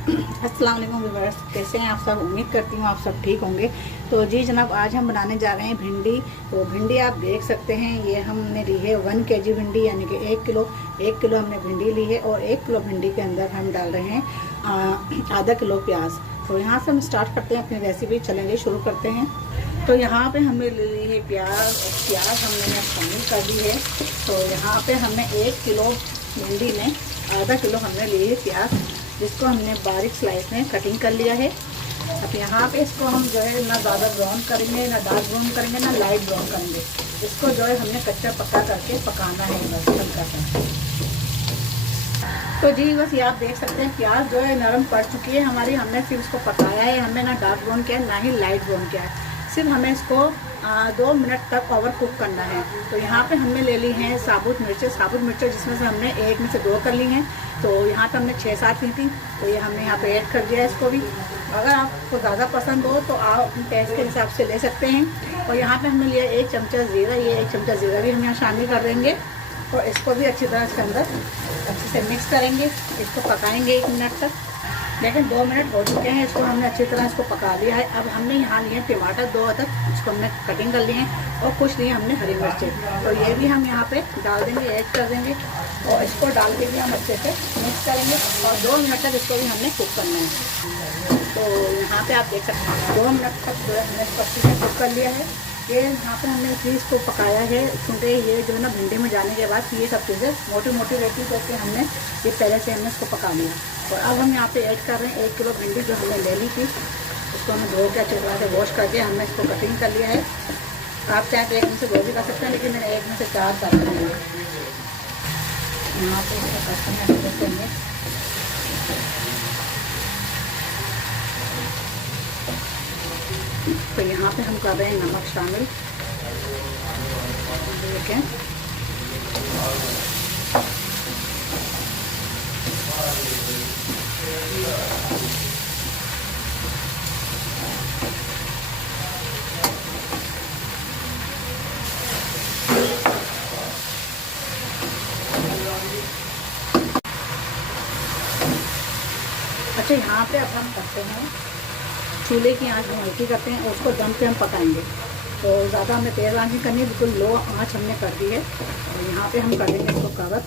अस्सलाम वालेकुम व्यूअर्स, कैसे हैं आप सब। उम्मीद करती हूँ आप सब ठीक होंगे। तो जी जनाब, आज हम बनाने जा रहे हैं भिंडी। तो भिंडी आप देख सकते हैं, ये हमने ली है 1 kg भिंडी, यानी कि 1 किलो हमने भिंडी ली है। और 1 किलो भिंडी के अंदर हम डाल रहे हैं आधा किलो प्याज। तो यहाँ से हम स्टार्ट करते हैं अपनी रेसिपी। चलेंगे शुरू करते हैं। तो यहाँ पे हमने ले ली है प्याज, और प्याज हमने शामिल कर दी है। तो यहाँ पे हमने 1 किलो भिंडी में आधा किलो हमने ली है प्याज, जिसको हमने बारीक स्लाइस में कटिंग कर लिया है। अब यहाँ पे इसको हम जो है ना ज़्यादा ब्राउन करेंगे, ना डार्क ब्राउन करेंगे, ना लाइट ब्राउन करेंगे। इसको जो है हमने कच्चा पक्का करके पकाना है, बस हल्का सा। तो जी बस ये आप देख सकते हैं प्याज जो है नरम पड़ चुकी है हमारी। हमने फिर इसको पकाया है, हमने ना डार्क ब्राउन किया है ना ही लाइट ब्राउन किया है। सिर्फ हमें इसको 2 मिनट तक ओवर कुक करना है। तो यहाँ पे हमने ले ली हैं साबुत मिर्चें, जिसमें से हमने एक में से 2 कर ली हैं। तो यहाँ पे हमने 6-7 ली थी, तो ये हमने यहाँ पे ऐड कर दिया है इसको भी। अगर आपको ज़्यादा पसंद हो तो आप अपने टेस्ट के हिसाब से ले सकते हैं। और यहाँ पे हमने लिया 1 चमचा ज़ीरा, ये 1 चमचा ज़ीरा भी हम यहाँ शामिल कर देंगे। और इसको भी अच्छी तरह इसके अंदर अच्छे से मिक्स करेंगे। इसको पकाएंगे 1 मिनट तक। लेकिन 2 मिनट हो चुके हैं, इसको हमने अच्छी तरह इसको पका लिया है। अब हमने यहाँ लिए टमाटर 2 अदद, इसको हमने कटिंग कर लिए हैं। और कुछ लिए हमने हरी मिर्चें, तो ये भी हम यहाँ पे डाल देंगे, ऐड कर देंगे। और इसको डाल के भी हम अच्छे से मिक्स करेंगे। और 2 मिनट तक इसको भी हमने कुक करना है। तो यहाँ पे आप देख सकते हैं 2 मिनट तक जो है हमने इसको अच्छे से कुक कर लिया है। ये यहाँ पे हमने इसलिए इसको पकाया है क्योंकि ये जो है ना भिंडी में जाने के बाद ये सब चीज़ें मोटी मोटी रहती, तो इसलिए हमने ये पहले से हमने इसको पका लिया। और अब हम यहाँ पे ऐड कर रहे हैं 1 किलो भिंडी जो हमने ले ली थी। इसको हमने धो के अच्छी तरह से वॉश करके हमने इसको कटिंग कर लिया है। आप चाहे तो 1 में से 2 भी कर सकते हैं, लेकिन मैंने 1 में से 4 कर रहे हैं। यहाँ पे इसको करते हैं अच्छे से। तो यहाँ पे हम कर रहे हैं नमक शामिल, ठीक है। अच्छा, यहाँ पे अब हम करते हैं चूल्हे की आंच हम हल्की करते हैं और उसको दम पे हम पकाएंगे। तो ज़्यादा हमें तेज़ आंच नहीं करनी, बिल्कुल लो आंच हमने कर दी है। और यहाँ पे हम कर देंगे इसको कवर।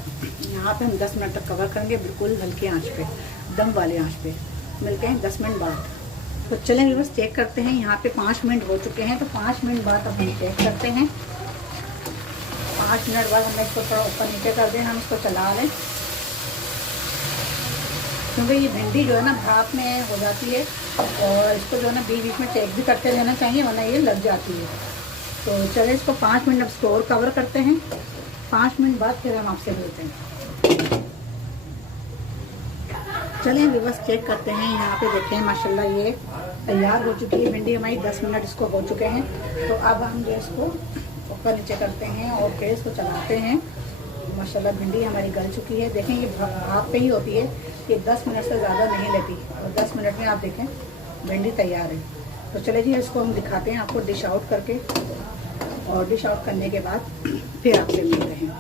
यहाँ पे हम 10 मिनट तक कवर करेंगे, बिल्कुल हल्की आंच पे, दम वाली आंच पे। मिलते हैं 10 मिनट बाद। तो चलेंगे बस चेक करते हैं। यहाँ पे 5 मिनट हो चुके हैं, तो 5 मिनट बाद अब हम चेक करते हैं। 5 मिनट बाद हमने इसको थोड़ा ऊपर नीचे कर दें, हम इसको चला लें, क्योंकि ये भिंडी जो है ना भाप में हो जाती है। और इसको जो है ना बीच बीच में चेक भी करते रहना चाहिए, वरना ये लग जाती है। तो चलिए इसको 5 मिनट अब स्टोर कवर करते हैं। 5 मिनट बाद फिर हम आपसे मिलते हैं। चलिए अभी बस चेक करते हैं। यहाँ पे देखें माशाल्लाह ये तैयार हो चुकी है भिंडी हमारी। 10 मिनट इसको हो चुके हैं। तो अब हम जो इसको ऊपर नीचे करते हैं और फिर इसको चलाते हैं। माशाल्लाह भिंडी हमारी गल चुकी है। देखें ये भाप पे ही होती है, कि 10 मिनट से ज़्यादा नहीं लेती। और 10 मिनट में आप देखें भिंडी तैयार है। तो चले जी इसको हम दिखाते हैं आपको डिश आउट करके। और डिश आउट करने के बाद फिर आपसे मिलते हैं।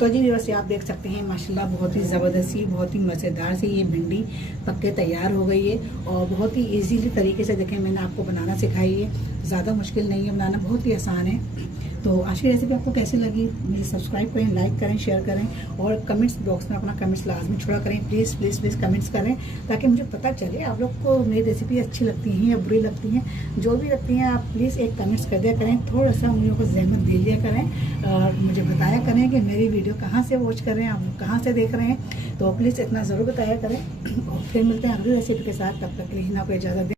तो जी वैसे आप देख सकते हैं माशाल्लाह बहुत ही ज़बरदस्ती, बहुत ही मज़ेदार से ये भिंडी पक के तैयार हो गई है। और बहुत ही इजीली तरीके से देखें मैंने आपको बनाना सिखाई है। ज़्यादा मुश्किल नहीं है बनाना, बहुत ही आसान है। तो आज की रेसिपी आपको कैसी लगी मुझे सब्सक्राइब करें, लाइक करें, शेयर करें। और कमेंट्स बॉक्स में अपना कमेंट्स लाजमी छोड़ा करें। प्लीज़ प्लीज़ प्लीज़ कमेंट्स करें, ताकि मुझे पता चले आप लोग को मेरी रेसिपी अच्छी लगती हैं या बुरी लगती हैं। जो भी लगती हैं आप प्लीज़ एक कमेंट्स कर दिया करें। थोड़ा सा मुझे को जहमत दे दिया करें और मुझे बताया करें कि मेरी वीडियो कहाँ से वॉच कर रहे हैं, आप कहाँ से देख रहे हैं। तो प्लीज़ इतना ज़रूर बताया करें। और फिर मिलते हैं अगली रेसिपी के साथ। तब तक के लिए ना कोई इजाज़त दें।